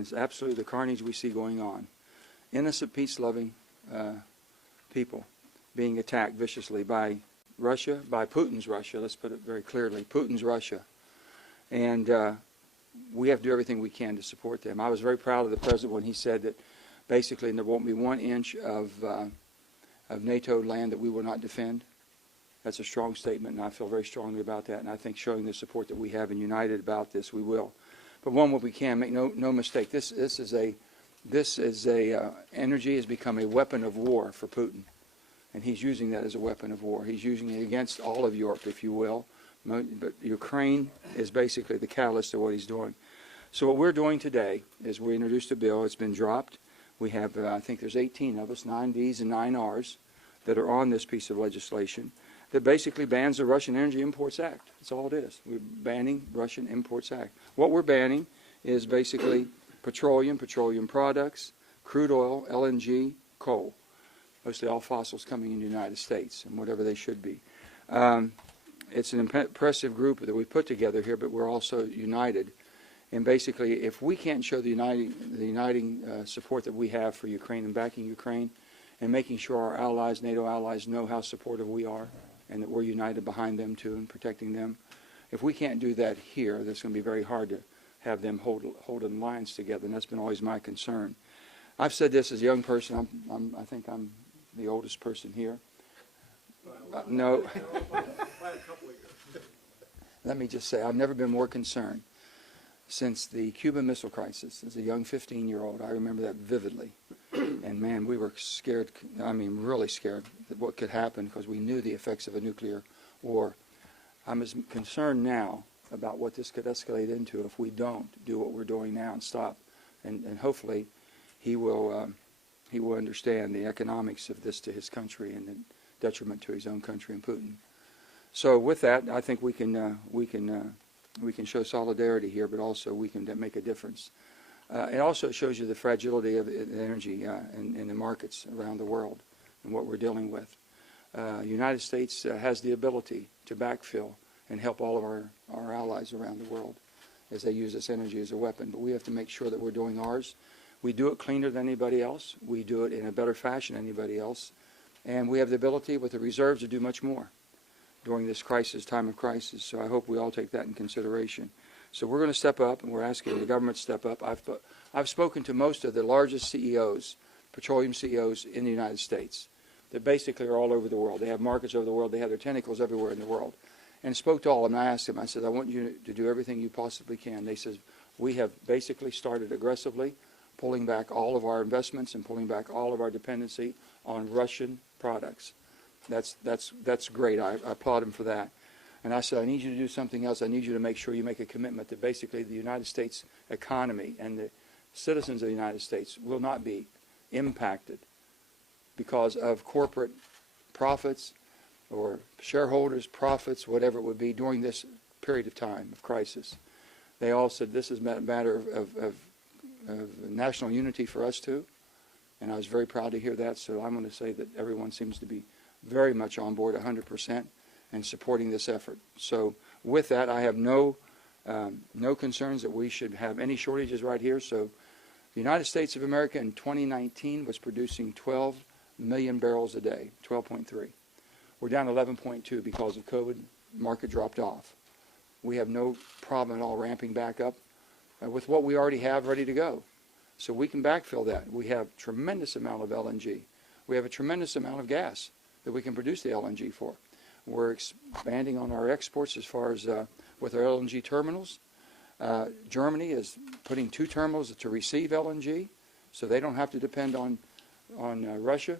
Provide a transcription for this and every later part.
is absolutely the carnage we see going on. Innocent, peace-loving people being attacked viciously by Russia, by Putin's Russia. Let's put it very clearly, Putin's Russia. And we have to do everything we can to support them. I was very proud of the President when he said that basically there won't be 1 inch of NATO land that we will not defend. That's a strong statement, and I feel very strongly about that. And I think showing the support that we have and united about this, we will. But one, what we can make no mistake. This is energy has become a weapon of war for Putin, and he's using that as a weapon of war. He's using it against all of Europe, if you will. But Ukraine is basically the catalyst of what he's doing. So what we're doing today is we introduced a bill. It's been dropped. We have, I think there's 18 of us, 9 Ds and 9 Rs, that are on this piece of legislation that basically bans the Russian Energy Imports Act. That's all it is. We're banning Russian Imports Act. What we're banning is basically petroleum products, crude oil, LNG, coal. Mostly all fossils coming into the United States and whatever they should be. It's an impressive group that we put together here, but we're also united. And basically, if we can't show the uniting support that we have for Ukraine and backing Ukraine and making sure our allies, NATO allies, know how supportive we are and that we're united behind them too and protecting them, if we can't do that here, that's going to be very hard to have them holding lines together, and that's been always my concern. I've said this as a young person. I think I'm the oldest person here. No. Let me just say, I've never been more concerned since the Cuban Missile Crisis. As a young 15-year-old, I remember that vividly. And man, we were scared, I mean really scared that what could happen because we knew the effects of a nuclear war. I'm as concerned now about what this could escalate into if we don't do what we're doing now and stop. And hopefully he will understand the economics of this to his country and the detriment to his own country and Putin. So with that, I think we can show solidarity here, but also we can make a difference. It also shows you the fragility of energy in the markets around the world and what we're dealing with. The United States has the ability to backfill and help all of our allies around the world as they use this energy as a weapon. But we have to make sure that we're doing ours. We do it cleaner than anybody else. We do it in a better fashion than anybody else. And we have the ability with the reserves to do much more during this crisis, time of crisis. So I hope we all take that in consideration. So we're going to step up, and we're asking the government to step up. I've spoken to most of the largest CEOs, petroleum CEOs in the United States that basically are all over the world. They have markets over the world. They have their tentacles everywhere in the world. And spoke to all of them. I asked them, I said, I want you to do everything you possibly can. They said, we have basically started aggressively pulling back all of our investments and pulling back all of our dependency on Russian products. That's great. I applaud them for that. And I said, I need you to do something else. I need you to make sure you make a commitment that basically the United States economy and the citizens of the United States will not be impacted because of corporate profits or shareholders' profits, whatever it would be, during this period of time of crisis. They all said this is a matter of national unity for us too. And I was very proud to hear that. So I'm going to say that everyone seems to be very much on board 100% and supporting this effort. So with that, I have no concerns that we should have any shortages right here. So the United States of America in 2019 was producing 12 million barrels a day, 12.3. We're down 11.2 because of COVID. Market dropped off. We have no problem at all ramping back up with what we already have ready to go. So we can backfill that. We have a tremendous amount of LNG. We have a tremendous amount of gas that we can produce the LNG for. We're expanding on our exports as far as with our LNG terminals. Germany is putting 2 terminals to receive LNG, so they don't have to depend on Russia.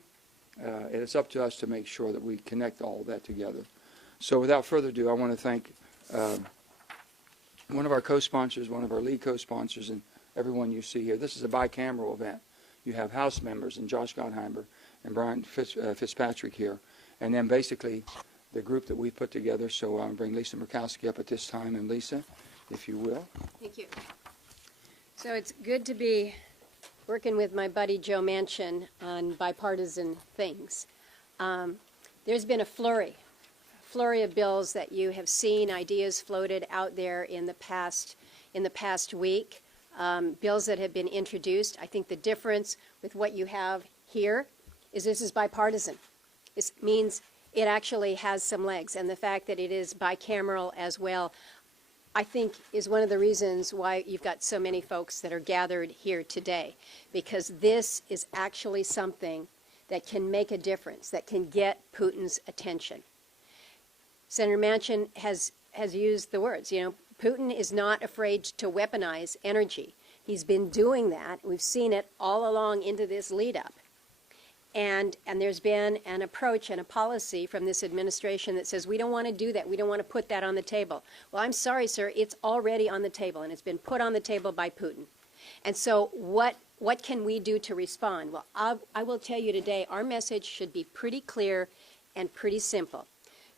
And it's up to us to make sure that we connect all of that together. So without further ado, I want to thank one of our co-sponsors, one of our lead co-sponsors, and everyone you see here. This is a bicameral event. You have House members and Josh Gottheimer and Brian Fitzpatrick here. And then basically the group that we put together. So I'll bring Lisa Murkowski up at this time. And Lisa, if you will. Thank you. So it's good to be working with my buddy Joe Manchin on bipartisan things. There's been a flurry of bills that you have seen, ideas floated out there in the past week. bills that have been introduced. I think the difference with what you have here is this is bipartisan. This means it actually has some legs, and the fact that it is bicameral as well, I think, is one of the reasons why you've got so many folks that are gathered here today, because this is actually something that can make a difference, that can get Putin's attention. Senator Manchin has used the words, Putin is not afraid to weaponize energy. He's been doing that. We've seen it all along into this lead up. And there's been an approach and a policy from this administration that says we don't want to do that. We don't want to put that on the table. Well, I'm sorry, sir. It's already on the table, and it's been put on the table by Putin. And so what can we do to respond? Well, I will tell you today, our message should be pretty clear and pretty simple.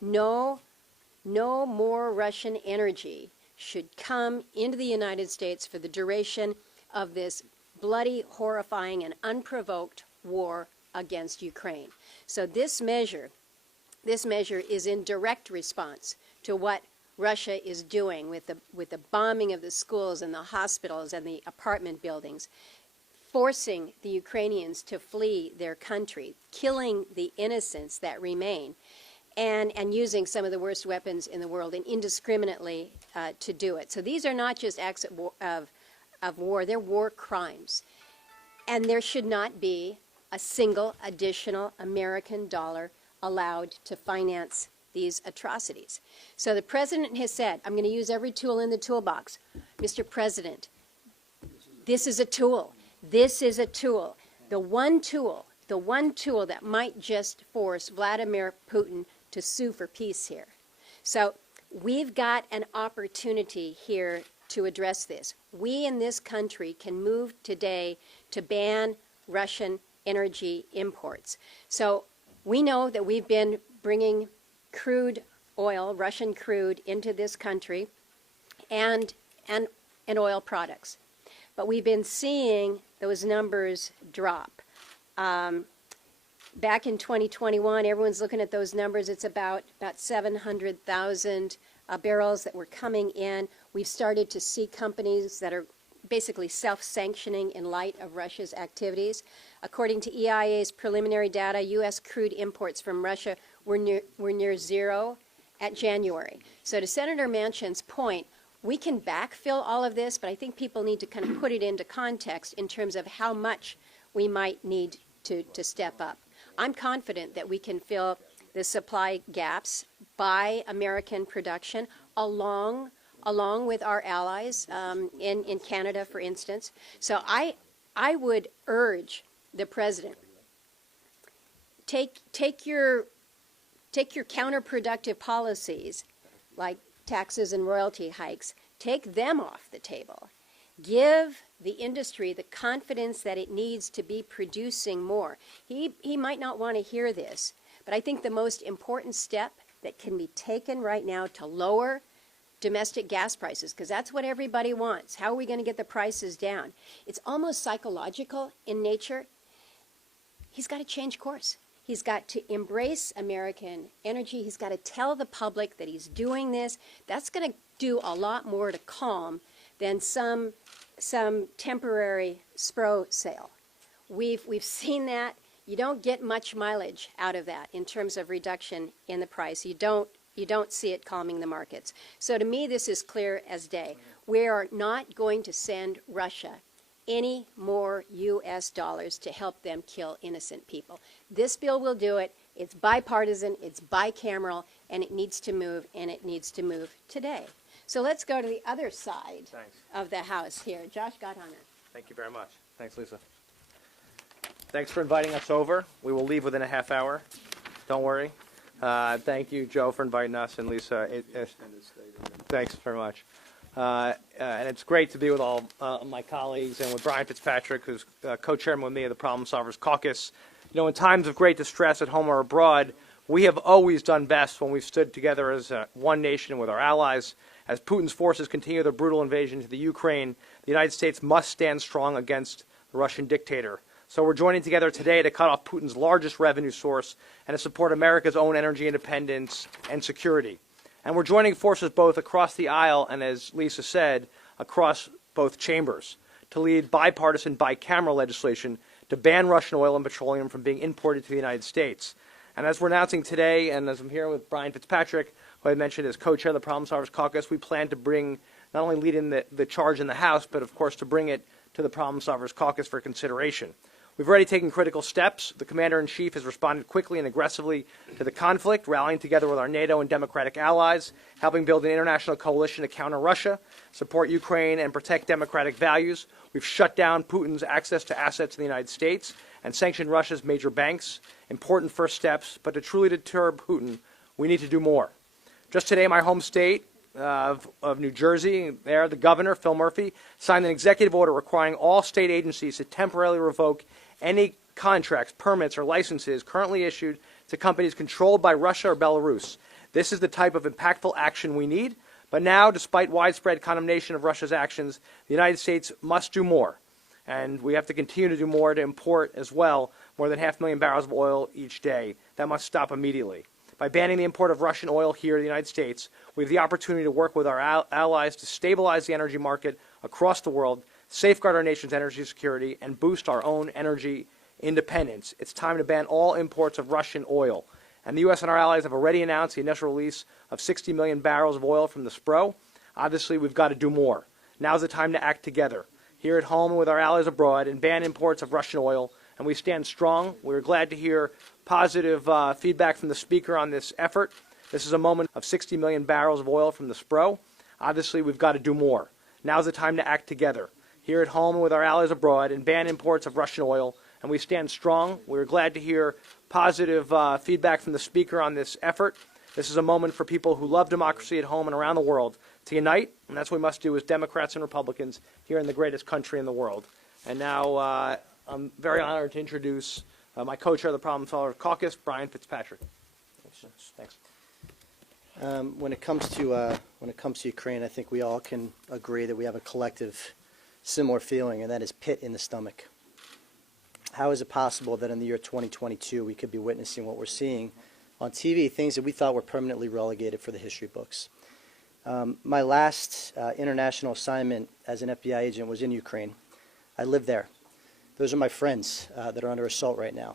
No more Russian energy should come into the United States for the duration of this bloody, horrifying, and unprovoked war against Ukraine. So this measure is in direct response to what Russia is doing with the bombing of the schools and the hospitals and the apartment buildings, forcing the Ukrainians to flee their country, killing the innocents that remain, and using some of the worst weapons in the world and indiscriminately to do it. So these are not just acts of war, they're war crimes. And there should not be a single additional American dollar allowed to finance these atrocities. So the president has said, I'm going to use every tool in the toolbox. Mr. President, this is a tool. This is a tool. The one tool that might just force Vladimir Putin to sue for peace here. So we've got an opportunity here to address this. We in this country can move today to ban Russian energy imports. So we know that we've been bringing crude oil, Russian crude, into this country and oil products. But we've been seeing those numbers drop. Back in 2021, everyone's looking at those numbers. It's about 700,000 barrels that were coming in. We've started to see companies that are basically self-sanctioning in light of Russia's activities. According to EIA's preliminary data, U.S. crude imports from Russia were near zero at January. So to Senator Manchin's point, we can backfill all of this, but I think people need to kind of put it into context in terms of how much we might need to step up. I'm confident that we can fill the supply gaps by American production along with our allies in Canada, for instance. So I would urge the president, take your counterproductive policies like taxes and royalty hikes, take them off the table. Give the industry the confidence that it needs to be producing more. He might not want to hear this, but I think the most important step that can be taken right now to lower domestic gas prices, because that's what everybody wants. How are we going to get the prices down? It's almost psychological in nature. He's got to change course. He's got to embrace American energy. He's got to tell the public that he's doing this. That's going to do a lot more to calm than some temporary SPRO sale. We've seen that. You don't get much mileage out of that in terms of reduction in the price. You don't see it calming the markets. So to me, this is clear as day. We are not going to send Russia any more U.S. dollars to help them kill innocent people. This bill will do it. It's bipartisan, it's bicameral, and it needs to move, and it needs to move today. So let's go to the other side of the House here. Josh Gottheimer. Thank you very much. Thanks, Lisa. Thanks for inviting us over. We will leave within a half hour. Don't worry. Thank you, Joe, for inviting us, and Lisa. Thanks very much. And it's great to be with all my colleagues and with Brian Fitzpatrick, who's co-chairman with me of the Problem Solvers Caucus. You know, in times of great distress at home or abroad, we have always done best when we've stood together as one nation with our allies. As Putin's forces continue their brutal invasion to the Ukraine, the United States must stand strong against the Russian dictator. So we're joining together today to cut off Putin's largest revenue source and to support America's own energy independence and security. And we're joining forces both across the aisle and, as Lisa said, across both chambers. to lead bipartisan bicameral legislation to ban Russian oil and petroleum from being imported to the United States. And as we're announcing today, and as I'm here with Brian Fitzpatrick, who I mentioned as co-chair of the Problem Solvers Caucus, we plan to bring, not only lead in the charge in the House, but of course to bring it to the Problem Solvers Caucus for consideration. We've already taken critical steps. The Commander-in-Chief has responded quickly and aggressively to the conflict, rallying together with our NATO and democratic allies, helping build an international coalition to counter Russia, support Ukraine, and protect democratic values. We've shut down Putin's access to assets in the United States and sanctioned Russia's major banks. Important first steps, but to truly deter Putin, we need to do more. Just today, my home state of New Jersey, there, the governor, Phil Murphy, signed an executive order requiring all state agencies to temporarily revoke any contracts, permits, or licenses currently issued to companies controlled by Russia or Belarus. This is the type of impactful action we need. But now, despite widespread condemnation of Russia's actions, the United States must do more. And we have to continue to do more to import as well more than 500,000 barrels of oil each day. That must stop immediately. By banning the import of Russian oil here in the United States, we have the opportunity to work with our allies to stabilize the energy market across the world, safeguard our nation's energy security, and boost our own energy independence. It's time to ban all imports of Russian oil. And the U.S. and our allies have already announced the initial release of 60 million barrels of oil from the Spro. Obviously, we've got to do more. Now's the time to act together, here at home and with our allies abroad, and ban imports of Russian oil. And we stand strong. We're glad to hear positive feedback from the Speaker on this effort. This is a moment of 60 million barrels of oil from the Spro. Obviously, we've got to do more. Now's the time to act together, here at home and with our allies abroad, and ban imports of Russian oil. And we stand strong. We're glad to hear positive feedback from the Speaker on this effort. This is a moment for people who love democracy at home and around the world to unite, and that's what we must do as Democrats and Republicans here in the greatest country in the world. And now I'm very honored to introduce my co-chair of the Problem Solvers Caucus, Brian Fitzpatrick. Thanks. When it comes to Ukraine, I think we all can agree that we have a collective similar feeling, and that is pit in the stomach. How is it possible that in the year 2022 we could be witnessing what we're seeing on TV, things that we thought were permanently relegated for the history books? My last international assignment as an FBI agent was in Ukraine. I lived there. Those are my friends that are under assault right now.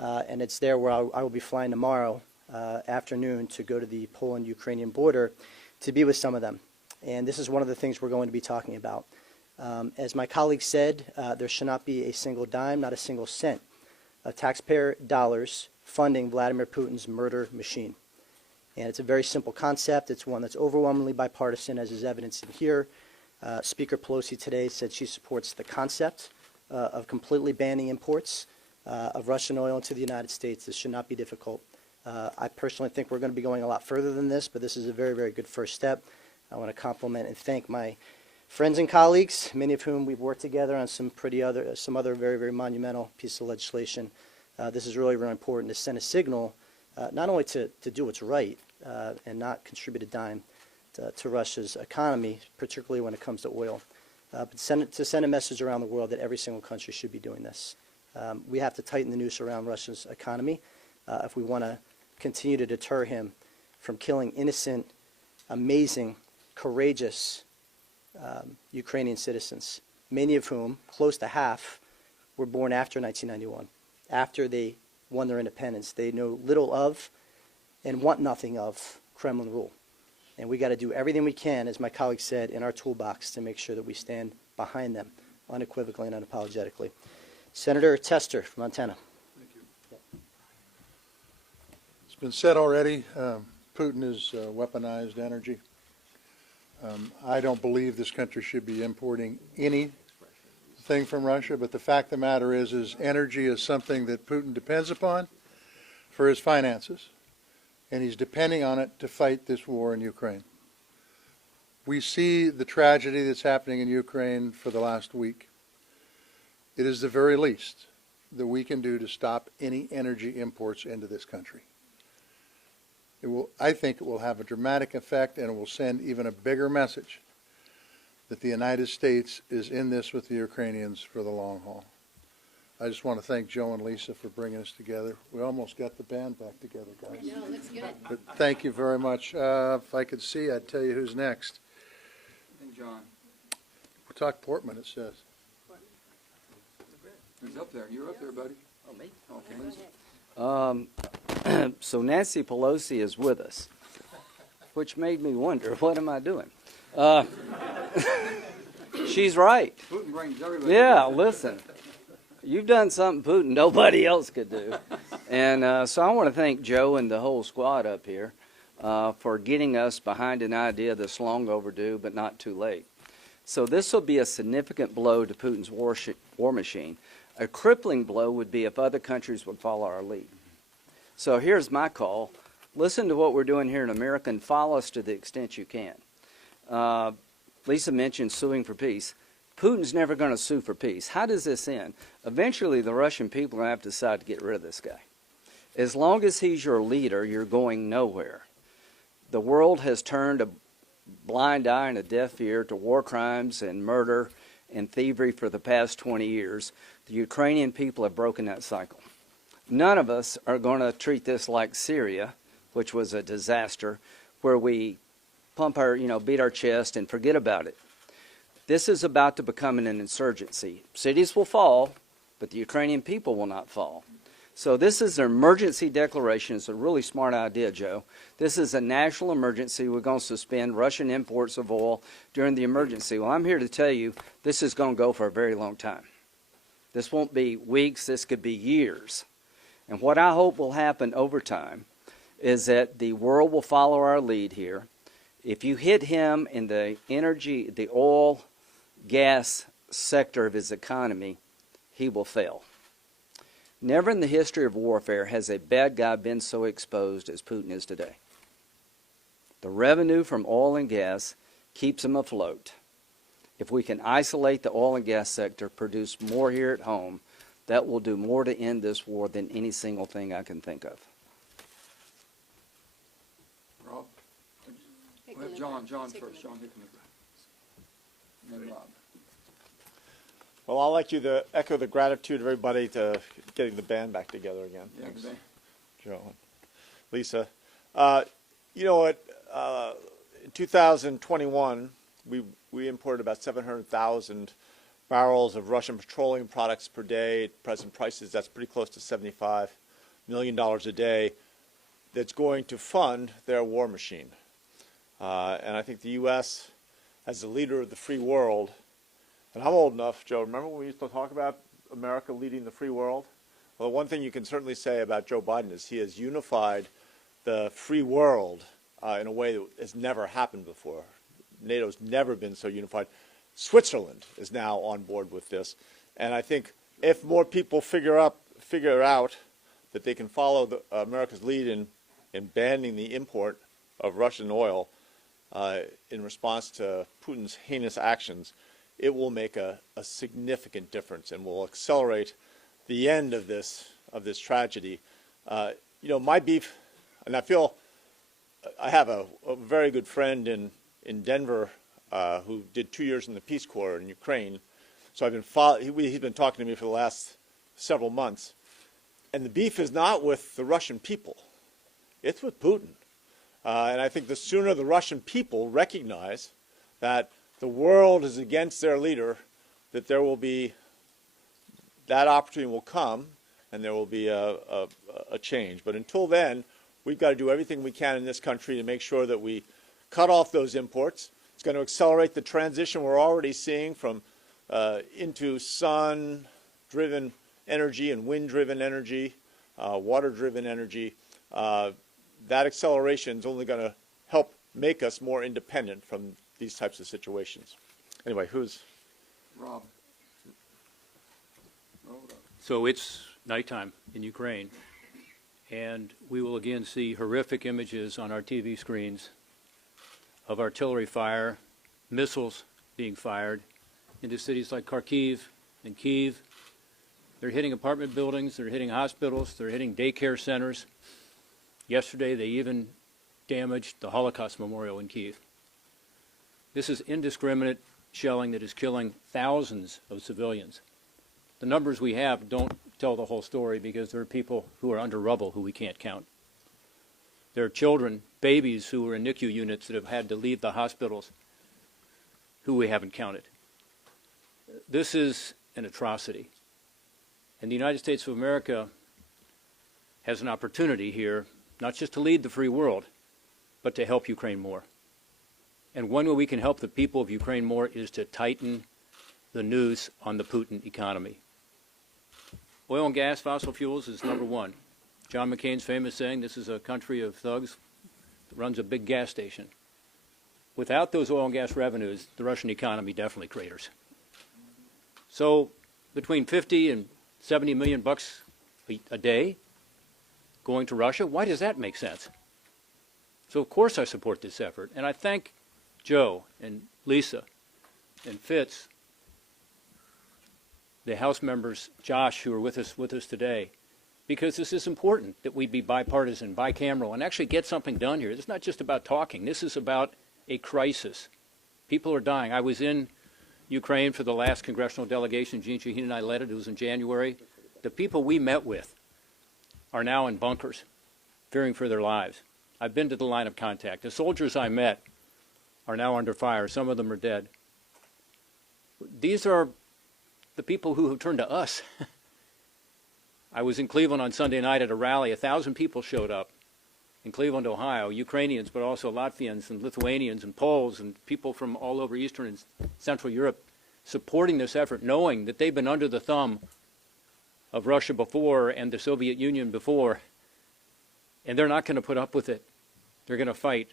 And it's there where I will be flying tomorrow afternoon to go to the Poland-Ukrainian border to be with some of them. And this is one of the things we're going to be talking about. As my colleague said, there should not be a single dime, not a single cent of taxpayer dollars funding Vladimir Putin's murder machine. And it's a very simple concept. It's one that's overwhelmingly bipartisan, as is evidenced in here. Speaker Pelosi today said she supports the concept of completely banning imports of Russian oil into the United States. This should not be difficult. I personally think we're going to be going a lot further than this, but this is a very, very good first step. I want to compliment and thank my friends and colleagues, many of whom we've worked together on some other very, very monumental pieces of legislation. This is really, really important to send a signal, not only to do what's right and not contribute a dime to Russia's economy, particularly when it comes to oil, but to send a message around the world that every single country should be doing this. We have to tighten the noose around Russia's economy if we want to continue to deter him from killing innocent, amazing, courageous Ukrainian citizens, many of whom, close to half, were born after 1991, after they won their independence. They know little of and want nothing of Kremlin rule. And we got to do everything we can, as my colleague said, in our toolbox to make sure that we stand behind them unequivocally and unapologetically. Senator Tester from Montana. Thank you. It's been said already, Putin is weaponized energy. I don't believe this country should be importing anything from Russia, but the fact of the matter is energy is something that Putin depends upon for his finances, and he's depending on it to fight this war in Ukraine. We see the tragedy that's happening in Ukraine for the last week. It is the very least that we can do to stop any energy imports into this country. I think it will have a dramatic effect, and it will send even a bigger message that the United States is in this with the Ukrainians for the long haul. I just want to thank Joe and Lisa for bringing us together. We almost got the band back together, guys. No, looks good. But thank you very much. If I could see, I'd tell you who's next. And John. We'll talk Portman, it says. Who's up there? You're up there, buddy. Oh, me? Okay. So Nancy Pelosi is with us, which made me wonder, what am I doing? She's right. Putin brings everybody. Yeah, listen. You've done something Putin nobody else could do. And so I want to thank Joe and the whole squad up here for getting us behind an idea that's long overdue but not too late. So this will be a significant blow to Putin's war machine. A crippling blow would be if other countries would follow our lead. So here's my call. Listen to what we're doing here in America and follow us to the extent you can. Lisa mentioned suing for peace. Putin's never going to sue for peace. How does this end? Eventually, the Russian people are going to have to decide to get rid of this guy. As long as he's your leader, you're going nowhere. The world has turned a blind eye and a deaf ear to war crimes and murder and thievery for the past 20 years. The Ukrainian people have broken that cycle. None of us are going to treat this like Syria, which was a disaster, where we pump our, beat our chest and forget about it. This is about to become an insurgency. Cities will fall, but the Ukrainian people will not fall. So this is an emergency declaration. It's a really smart idea, Joe. This is a national emergency. We're going to suspend Russian imports of oil during the emergency. Well, I'm here to tell you this is going to go for a very long time. This won't be weeks. This could be years. And what I hope will happen over time is that the world will follow our lead here. If you hit him in the energy, the oil, gas sector of his economy, he will fail. Never in the history of warfare has a bad guy been so exposed as Putin is today. The revenue from oil and gas keeps him afloat. If we can isolate the oil and gas sector, produce more here at home, that will do more to end this war than any single thing I can think of. Rob? We'll have John first. John Hickman. And then Rob. Well, I'd like you to echo the gratitude of everybody to getting the band back together again. Yeah, Thanks, okay. Joe and Lisa. You know what? In 2021, we imported about 700,000 barrels of Russian petroleum products per day. At present prices, that's pretty close to $75 million a day. That's going to fund their war machine. And I think the U.S., as the leader of the free world, and I'm old enough, Joe, remember when we used to talk about America leading the free world? Well, one thing you can certainly say about Joe Biden is he has unified the free world in a way that has never happened before. NATO's never been so unified. Switzerland is now on board with this. And I think if more people figure out that they can follow America's lead in banning the import of Russian oil in response to Putin's heinous actions, it will make a significant difference and will accelerate the end of this tragedy. My beef, and I have a very good friend in Denver who did 2 years in the Peace Corps in Ukraine. So he's been talking to me for the last several months. And the beef is not with the Russian people. It's with Putin. And I think the sooner the Russian people recognize that the world is against their leader, that that opportunity will come and there will be a change. But until then, we've got to do everything we can in this country to make sure that we cut off those imports. It's going to accelerate the transition we're already seeing from into sun-driven energy and wind-driven energy, water-driven energy. That acceleration is only going to help make us more independent from these types of situations. Anyway, Rob. Roll it up. So it's nighttime in Ukraine, and we will again see horrific images on our TV screens of artillery fire, missiles being fired into cities like Kharkiv and Kyiv. They're hitting apartment buildings, they're hitting hospitals, they're hitting daycare centers. Yesterday, they even damaged the Holocaust Memorial in Kyiv. This is indiscriminate shelling that is killing thousands of civilians. The numbers we have don't tell the whole story because there are people who are under rubble who we can't count. There are children, babies who are in NICU units that have had to leave the hospitals who we haven't counted. This is an atrocity. And the United States of America has an opportunity here, not just to lead the free world, but to help Ukraine more. And one way we can help the people of Ukraine more is to tighten the noose on the Putin economy. Oil and gas, fossil fuels is number one. John McCain's famous saying, this is a country of thugs that runs a big gas station. Without those oil and gas revenues, the Russian economy definitely craters. So between 50 and 70 million bucks a day going to Russia, why does that make sense? So of course I support this effort, and I thank Joe and Lisa and Fitz, the House members, Josh, who are with us today, because this is important that we be bipartisan, bicameral, and actually get something done here. It's not just about talking. This is about a crisis. People are dying. I was in Ukraine for the last congressional delegation. Gene Shaheen and I led it. It was in January. The people we met with are now in bunkers, fearing for their lives. I've been to the line of contact. The soldiers I met are now under fire. Some of them are dead. These are the people who have turned to us. I was in Cleveland on Sunday night at a rally. 1,000 people showed up in Cleveland, Ohio, Ukrainians, but also Latvians and Lithuanians and Poles and people from all over Eastern and Central Europe supporting this effort, knowing that they've been under the thumb of Russia before and the Soviet Union before, and they're not going to put up with it. They're going to fight.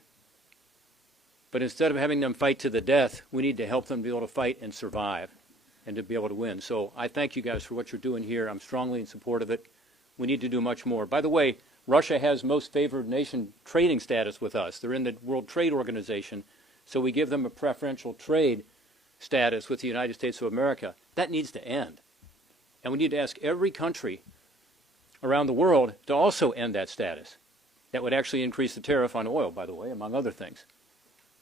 But instead of having them fight to the death, we need to help them be able to fight and survive and to be able to win. So I thank you guys for what you're doing here. I'm strongly in support of it. We need to do much more. By the way, Russia has most favored nation trading status with us. They're in the World Trade Organization, so we give them a preferential trade status with the United States of America. That needs to end. And we need to ask every country around the world to also end that status. That would actually increase the tariff on oil, by the way, among other things.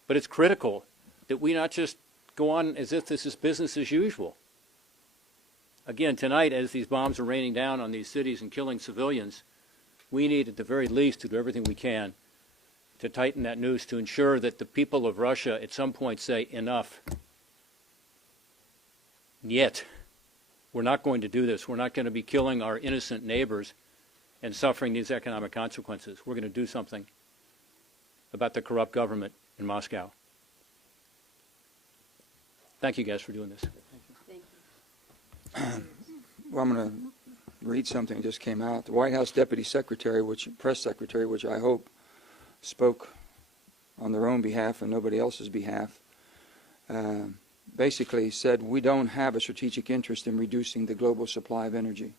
But it's critical that we not just go on as if this is business as usual. Again, tonight, as these bombs are raining down on these cities and killing civilians, we need at the very least to do everything we can to tighten that noose to ensure that the people of Russia at some point say enough. Yet, we're not going to do this. We're not going to be killing our innocent neighbors and suffering these economic consequences. We're going to do something about the corrupt government in Moscow. Thank you guys for doing this. Thank you. Well, I'm going to read something that just came out. The White House Deputy Secretary, Press Secretary, which I hope spoke on their own behalf and nobody else's behalf, basically said we don't have a strategic interest in reducing the global supply of energy.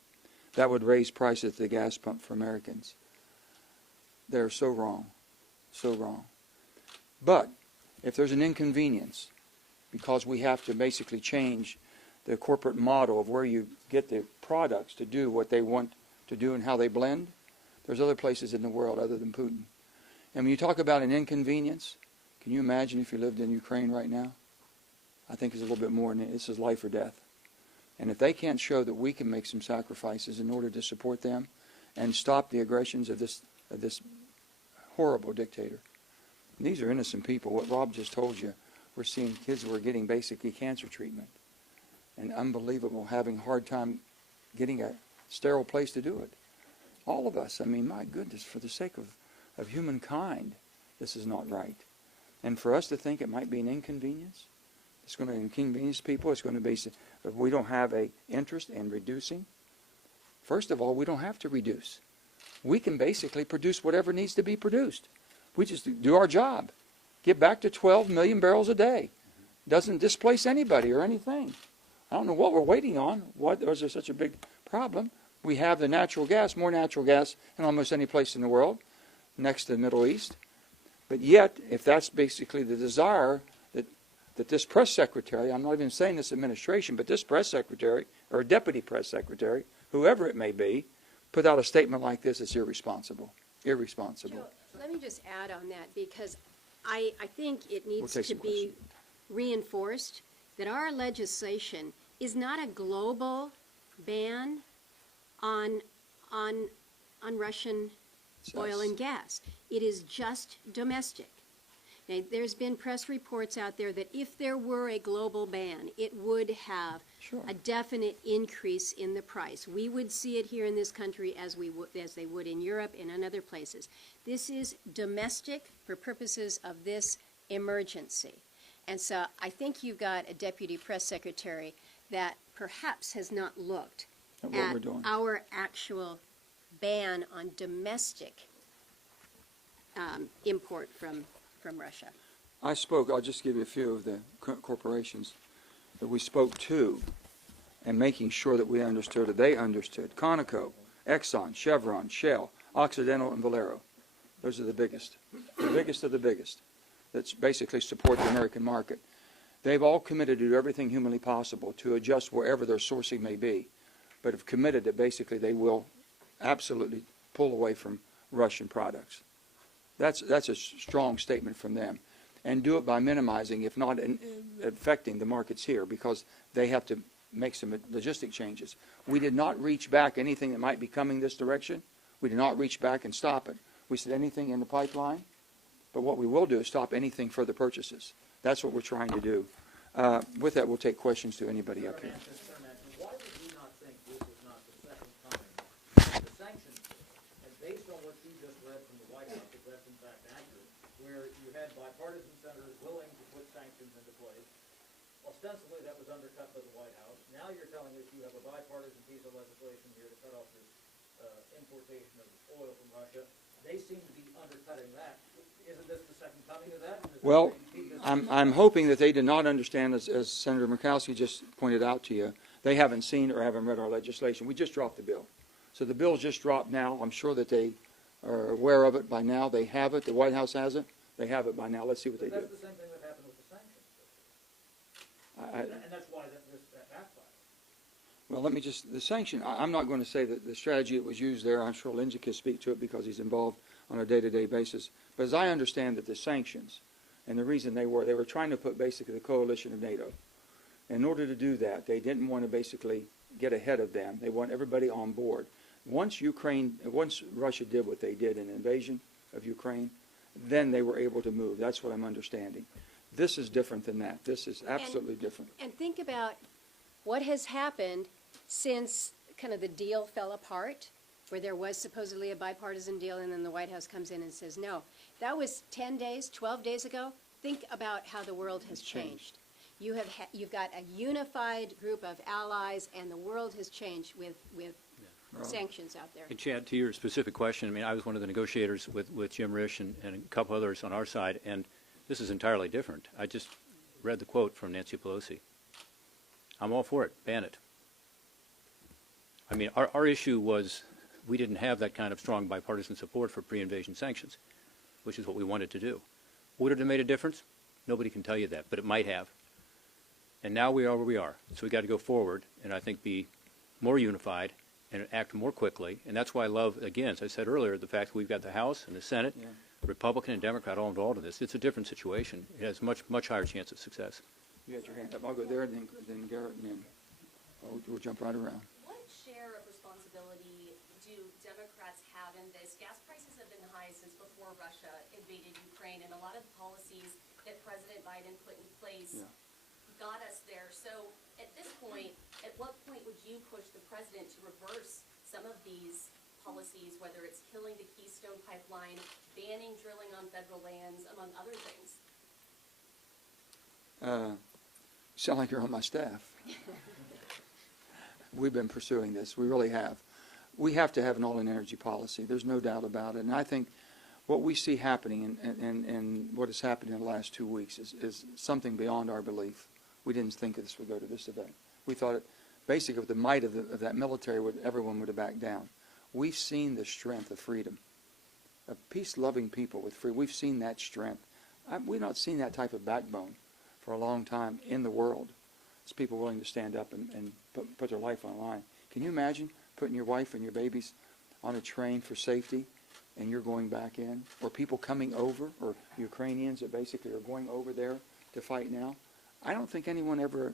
That would raise prices at the gas pump for Americans. They're so wrong, so wrong. But if there's an inconvenience, because we have to basically change the corporate model of where you get the products to do what they want to do and how they blend, there's other places in the world other than Putin. And when you talk about an inconvenience, can you imagine if you lived in Ukraine right now? I think it's a little bit more than this is life or death. And if they can't show that we can make some sacrifices in order to support them and stop the aggressions of this horrible dictator. And these are innocent people. What Rob just told you, we're seeing kids who are getting basically cancer treatment. And unbelievable, having a hard time getting a sterile place to do it. All of us, I mean, my goodness, for the sake of humankind, this is not right. And for us to think it might be an inconvenience, it's going to inconvenience people, it's going to be, if we don't have an interest in reducing, first of all, we don't have to reduce. We can basically produce whatever needs to be produced. We just do our job. Get back to 12 million barrels a day. Doesn't displace anybody or anything. I don't know what we're waiting on. What is there such a big problem? We have the natural gas, more natural gas in almost any place in the world, next to the Middle East. But yet, if that's basically the desire that this press secretary, I'm not even saying this administration, but this press secretary, or deputy press secretary, whoever it may be, put out a statement like this, it's irresponsible. Irresponsible. Joe, let me just add on that, because I think it needs take to some be reinforced that our legislation is not a global ban on Russian oil and gas. It is just domestic. Now, there's been press reports out there that if there were a global ban, it would have Sure. a definite increase in the price. We would see it here in this country as they would in Europe and in other places. This is domestic for purposes of this emergency. And so I think you've got a deputy press secretary that perhaps has not looked At what we're doing. our actual ban on domestic import from Russia. I spoke, I'll just give you a few of the corporations that we spoke to and making sure that we understood it. They understood. Conoco, Exxon, Chevron, Shell, Occidental, and Valero. Those are the biggest of the biggest that basically support the American market. They've all committed to do everything humanly possible to adjust wherever their sourcing may be, but have committed that basically they will absolutely pull away from Russian products. That's a strong statement from them. And do it by minimizing, if not affecting, the markets here, because they have to make some logistic changes. We did not reach back anything that might be coming this direction. We did not reach back and stop it. We said anything in the pipeline, but what we will do is stop anything further purchases. That's what we're trying to do. With that, we'll take questions to anybody up here. Why would we not think this is not the second coming? The sanctions, and based on what you just read from the White House, if that's in fact accurate, where you had bipartisan senators willing to put sanctions into place, ostensibly that was undercut by the White House. Now you're telling us you have a bipartisan piece of legislation here to cut off this importation of oil from Russia. They seem to be undercutting that. Isn't this the second coming of that? Well, I'm hoping that they did not understand, as Senator Murkowski just pointed out to you, they haven't seen or haven't read our legislation. We just dropped the bill. So the bill just dropped now. I'm sure that they are aware of it by now. They have it. The White House has it. They have it by now. Let's see what they do. That's the same thing that happened with the sanctions. And that's why that backfired. Well, let me just, the sanction, I'm not going to say that the strategy that was used there, I'm sure Lindsay can speak to it because he's involved on a day-to-day basis. But as I understand that the sanctions, and the reason they were trying to put basically the coalition of NATO. In order to do that, they didn't want to basically get ahead of them. They want everybody on board. Once Russia did what they did in the invasion of Ukraine, then they were able to move. That's what I'm understanding. This is different than that. This is absolutely different. And think about what has happened since kind of the deal fell apart, where there was supposedly a bipartisan deal, and then the White House comes in and says, no. That was 10 days, 12 days ago. Think about how the world has changed. You've got a unified group of allies, and the world has changed with sanctions out there. And Chad, to your specific question, I mean, I was one of the negotiators with Jim Risch and a couple others on our side, and this is entirely different. I just read the quote from Nancy Pelosi. I'm all for it. Ban it. I mean, our issue was we didn't have that kind of strong bipartisan support for pre-invasion sanctions, which is what we wanted to do. Would it have made a difference? Nobody can tell you that, but it might have. And now we are where we are. So we've got to go forward and I think be more unified and act more quickly. And that's why I love, again, as I said earlier, the fact that we've got the House and the Senate, Republican and Democrat all involved in this. It's a different situation. It has much higher chance of success. You got your hand up. I'll go there, and then Garrett, and then we'll jump right around. What share of responsibility do Democrats have in this? Gas prices have been high since before Russia invaded Ukraine, and a lot of the policies that President Biden put in place got us there. So at this point, at what point would you push the president to reverse some of these policies, whether it's killing the Keystone Pipeline, banning drilling on federal lands, among other things? Sound like you're on my staff. We've been pursuing this. We really have. We have to have an all-in energy policy. There's no doubt about it. And I think what we see happening and what has happened in the last 2 weeks is something beyond our belief. We didn't think this would go to this event. We thought it, basically with the might of that military, everyone would have backed down. We've seen the strength of freedom, of peace-loving people with freedom. We've seen that strength. We've not seen that type of backbone for a long time in the world. It's people willing to stand up and put their life on the line. Can you imagine putting your wife and your babies on a train for safety and you're going back in? Or people coming over, or Ukrainians that basically are going over there to fight now? I don't think anyone ever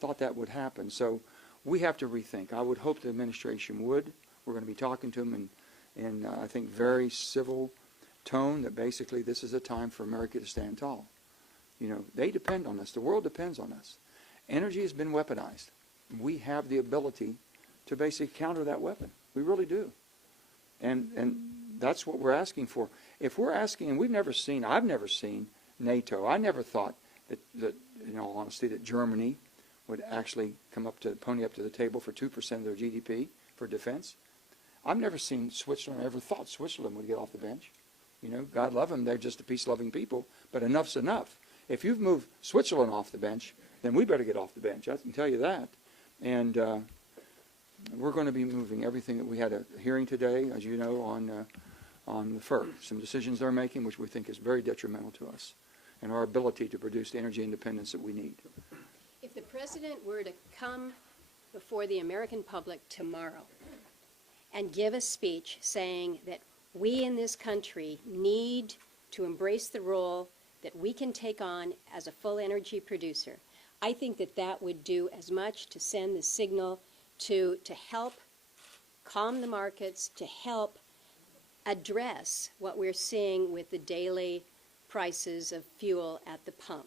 thought that would happen. So we have to rethink. I would hope the administration would. We're going to be talking to them in I think, very civil tone that basically this is a time for America to stand tall. You know, they depend on us. The world depends on us. Energy has been weaponized. We have the ability to basically counter that weapon. We really do. And that's what we're asking for. If we're asking, and I've never seen NATO. I never thought that in all honesty, that Germany would actually pony up to the table for 2% of their GDP for defense. I've never seen Switzerland, I ever thought Switzerland would get off the bench. You know, God love them, they're just a peace-loving people, but enough's enough. If you've moved Switzerland off the bench, then we better get off the bench, I can tell you that. And we're going to be moving everything that we had a hearing today, as you know, on the FERC, some decisions they're making, which we think is very detrimental to us and our ability to produce the energy independence that we need. If the president were to come before the American public tomorrow and give a speech saying that we in this country need to embrace the role that we can take on as a full energy producer, I think that that would do as much to send the signal to help calm the markets, to help address what we're seeing with the daily prices of fuel at the pump.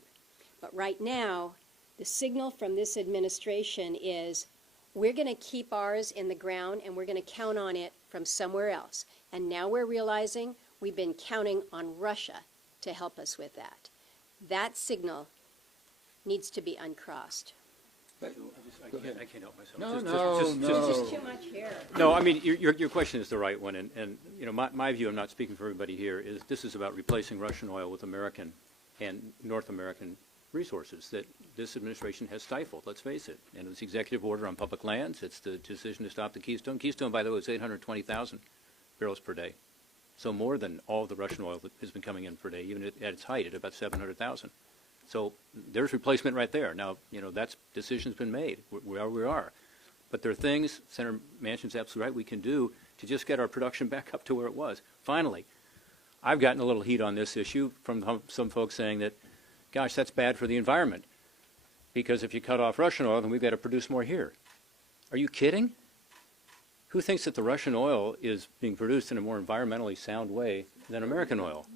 But right now, the signal from this administration is we're going to keep ours in the ground and we're going to count on it from somewhere else. And now we're realizing we've been counting on Russia to help us with that. That signal needs to be uncrossed. I can't help myself. There's too much here. No, I mean, your question is the right one, and you know, my view, I'm not speaking for everybody here, is this is about replacing Russian oil with American and North American resources that this administration has stifled, let's face it. And it's the executive order on public lands, it's the decision to stop the Keystone. Keystone, by the way, is 820,000 barrels per day. So more than all the Russian oil that has been coming in per day, even at its height at about 700,000. So there's replacement right there. Now, you know, that decision's been made. We are. But there are things, Senator Manchin's absolutely right, we can do to just get our production back up to where it was. Finally, I've gotten a little heat on this issue from some folks saying that, gosh, that's bad for the environment. Because if you cut off Russian oil, then we've got to produce more here. Are you kidding? Who thinks that the Russian oil is being produced in a more environmentally sound way than American oil?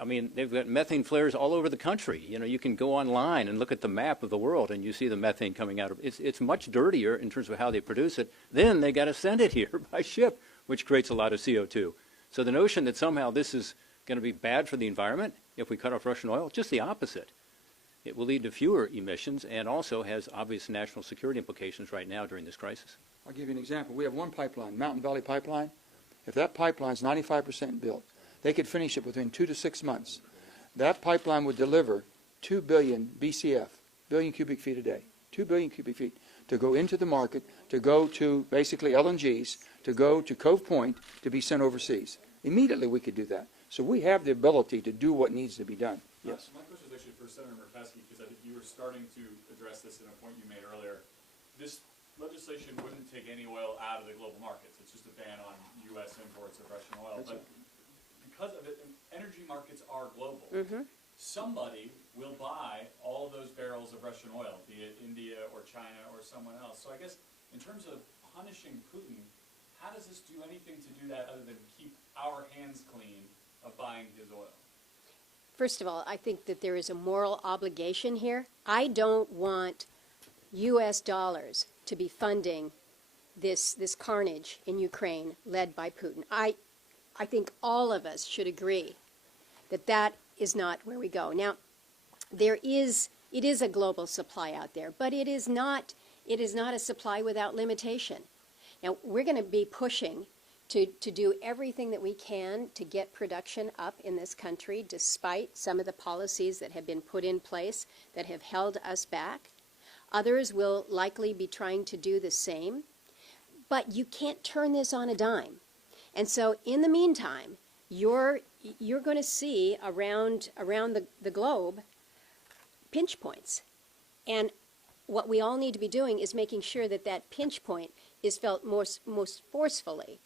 I mean, they've got methane flares all over the country. You know, you can go online and look at the map of the world and you see the methane coming out of it. It's much dirtier in terms of how they produce it. Then they got to send it here by ship, which creates a lot of CO2. So the notion that somehow this is going to be bad for the environment if we cut off Russian oil, just the opposite. It will lead to fewer emissions and also has obvious national security implications right now during this crisis. I'll give you an example. We have one pipeline, Mountain Valley Pipeline. If that pipeline's 95% built, they could finish it within 2 to 6 months. That pipeline would deliver 2 billion BCF, billion cubic feet a day, 2 billion cubic feet, to go into the market, to go to basically LNGs, to go to Cove Point, to be sent overseas. Immediately we could do that. So we have the ability to do what needs to be done. Yes. My question is actually for Senator Murkowski, because I think you were starting to address this in a point you made earlier. This legislation wouldn't take any oil out of the global markets. It's just a ban on U.S. imports of Russian oil. That's but because of it, energy markets are global. Mm-hmm. Somebody will buy all of those barrels of Russian oil, be it India or China or someone else. So I guess in terms of punishing Putin, how does this do anything to do that other than keep our hands clean of buying his oil? First of all, I think that there is a moral obligation here. I don't want U.S. dollars to be funding this carnage in Ukraine led by Putin. I think all of us should agree that that is not where we go. Now, it is a global supply out there, but it is not a supply without limitation. Now, we're going to be pushing to do everything that we can to get production up in this country, despite some of the policies that have been put in place that have held us back. Others will likely be trying to do the same. But you can't turn this on a dime. And so in the meantime, you're going to see around the globe pinch points. And what we all need to be doing is making sure that that pinch point is felt most forcefully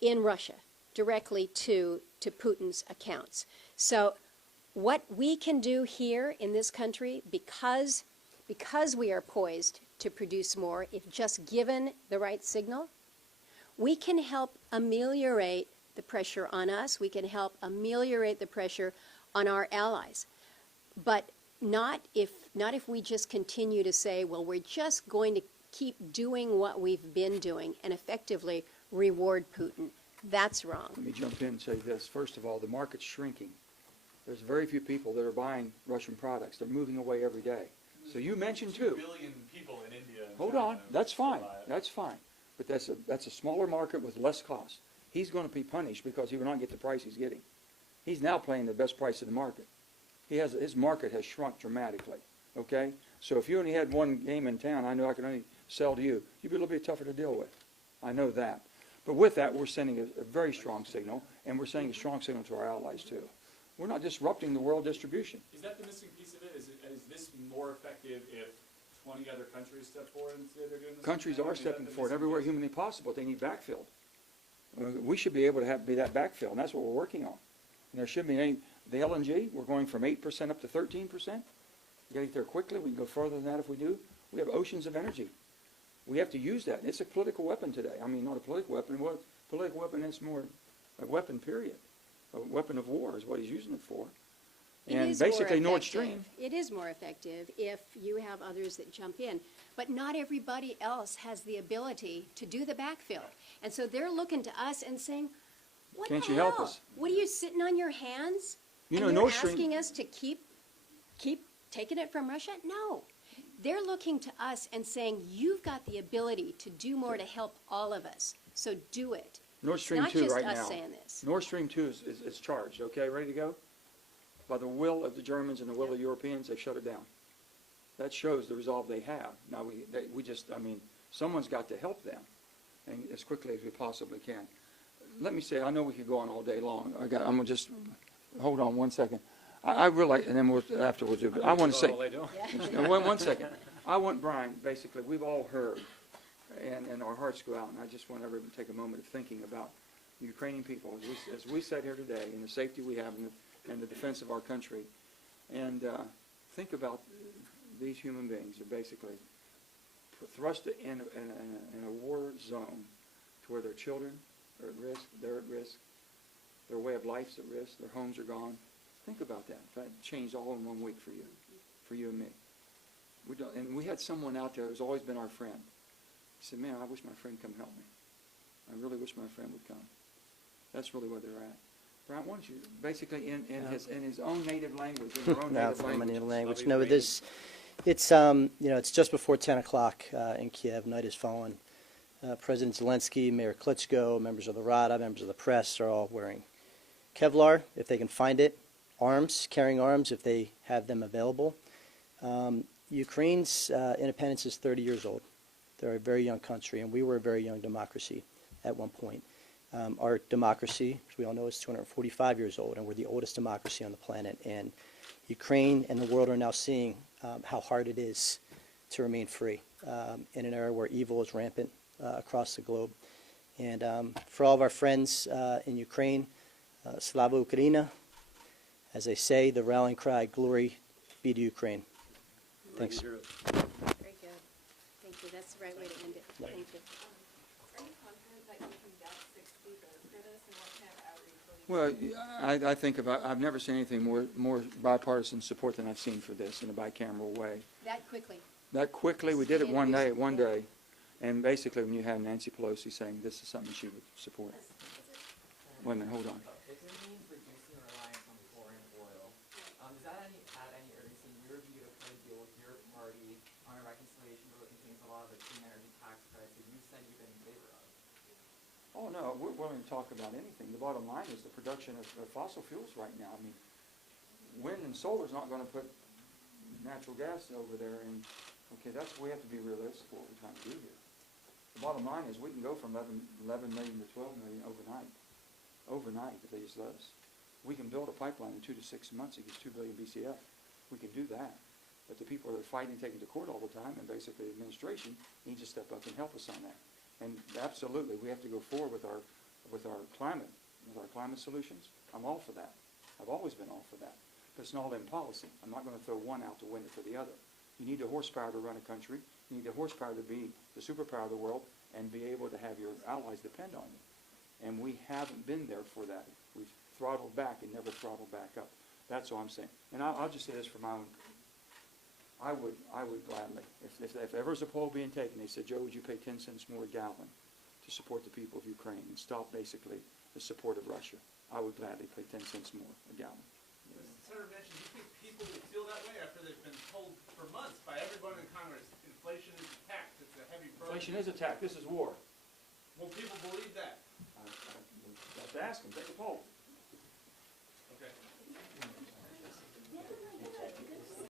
in Russia, directly to Putin's accounts. So what we can do here in this country, because we are poised to produce more, if just given the right signal, we can help ameliorate the pressure on us. We can help ameliorate the pressure on our allies. But not if we just continue to say, well, we're just going to keep doing what we've been doing and effectively reward Putin. That's wrong. Let me jump in and say this. First of all, the market's shrinking. There's very few people that are buying Russian products. They're moving away every day. So you mentioned 2 too. billion people in India. And Hold China on, that's still fine, buy it. that's fine. But that's a smaller market with less cost. He's going to be punished because he will not get the price he's getting. He's now playing the best price in the market. His market has shrunk dramatically, okay? So if you only had one game in town, I know I could only sell to you, you'd be a little bit tougher to deal with. I know that. But with that, we're sending a very strong signal, and we're sending a strong signal to our allies too. We're not disrupting the world distribution. Is that the missing piece of it? Is this more effective if 20 other countries step forward and say they're doing this? Countries are stepping forward everywhere humanly possible. They need backfilled. We should be able to be that backfill, and that's what we're working on. And there shouldn't be any. The LNG, we're going from 8% up to 13%. We got to get there quickly. We can go further than that if we do. We have oceans of energy. We have to use that. It's a political weapon today. I mean, not a political weapon. Well, political weapon is more a weapon, period. A weapon of war is what he's using it for. It And is more basically Nord effective. Stream. It is more effective if you have others that jump in. But not everybody else has the ability to do the backfill. And so they're looking to us and saying, what Can't the you help hell? us? What are you sitting on your hands? You and know, you're Nord Stream- asking us to keep taking it from Russia? No. They're looking to us and saying, you've got the ability to do more to help all of us. So do it. Nord Stream Not 2 just right us now. saying this. Nord Stream 2 is charged, okay, ready to go? By the will of the Germans and the will of the Europeans, they shut it down. That shows the resolve they have. Now, someone's got to help them, and as quickly as we possibly can. Let me say, I know we could go on all day long. I'm going to just, hold on one second. I really, and then afterwards, but I want to say, one second. I want Brian, basically, we've all heard, and our hearts go out, and I just want everyone to take a moment of thinking about the Ukrainian people, as we sit here today, and the safety we have and the defense of our country, and think about these human beings are basically thrust in a war zone to where their children are at risk, they're at risk, their way of life's at risk, their homes are gone. Think about that. That changed all in 1 week for you and me. And we had someone out there who's always been our friend. He said, man, I wish my friend come help me. I really wish my friend would come. That's really where they're at. Brian, why don't you, basically in his own native language, in your own No, native from my native language. language. No, it's it's just before 10 o'clock in Kiev. Night has fallen. President Zelensky, Mayor Klitschko, members of the Rada, members of the press are all wearing Kevlar, if they can find it, arms, carrying arms if they have them available. Ukraine's independence is 30 years old. They're a very young country, and we were a very young democracy at one point. Our democracy, as we all know, is 245 years old, and we're the oldest democracy on the planet. And Ukraine and the world are now seeing how hard it is to remain free in an era where evil is rampant across the globe. And for all of our friends in Ukraine, Slava Ukraina, as they say, the rallying cry, glory be to Ukraine. Thanks. Very good. Thank you. That's the right way to end it. Thank you. Are you confident that you can get 60 votes for this, and what kind of outreach will you Well, I think I've never seen anything more bipartisan support than I've seen for this in a bicameral way. That quickly. That quickly, we did it one day, and basically when you have Nancy Pelosi saying this is something she would support. Wait a minute, hold on. If it means reducing reliance on foreign oil, does that add any urgency in your view to kind of deal with your party on a reconciliation vote and things, a lot of the clean energy tax credits that you said you've been in favor of? Oh, no, we're willing to talk about anything. The bottom line is the production of fossil fuels right now. I mean, wind and solar is not going to put natural gas over there, and, okay, we have to be realistic what we're trying to do here. The bottom line is we can go from 11 million to 12 million overnight, if they just let us. We can build a pipeline in 2 to 6 months that gets 2 billion BCF. We can do that. But the people that are fighting, taking to court all the time, and basically the administration needs to step up and help us on that. And absolutely, we have to go forward with our climate solutions. I'm all for that. I've always been all for that. But it's not in policy. I'm not going to throw one out the window for the other. You need the horsepower to run a country. You need the horsepower to be the superpower of the world and be able to have your allies depend on you. And we haven't been there for that. We've throttled back and never throttled back up. That's all I'm saying. And I'll just say this for my own, I would gladly, if ever was a poll being taken, they said, Joe, would you pay 10 cents more a gallon to support the people of Ukraine and stop basically the support of Russia? I would gladly pay 10 cents more a gallon. Senator Manchin, do you think people will feel that way after they've been told for months by everyone in Congress, inflation is a tax, it's a heavy burden? Inflation is a tax. This is war. Will people believe that?